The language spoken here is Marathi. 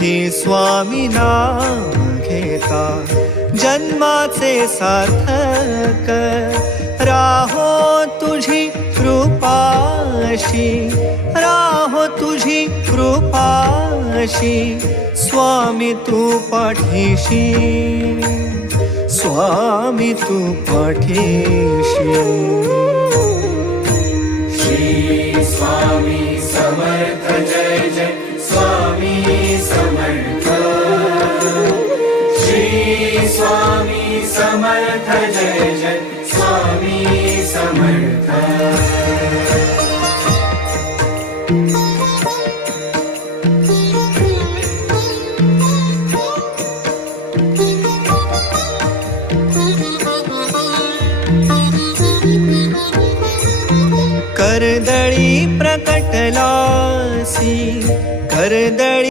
सुखी स्वामी नाम घेता जन्माचे सार्थक राहो तुझी कृपाशी राहो तुझी कृपाशी स्वामी तू पाठीशी स्वामी तू पाठीशी श्री स्वामी समर्थ जय जय स्वामी समर्थ श्री स्वामी समर्थ जय जय स्वामी समर्थ कर्दळी प्रकटलासी कर्दळी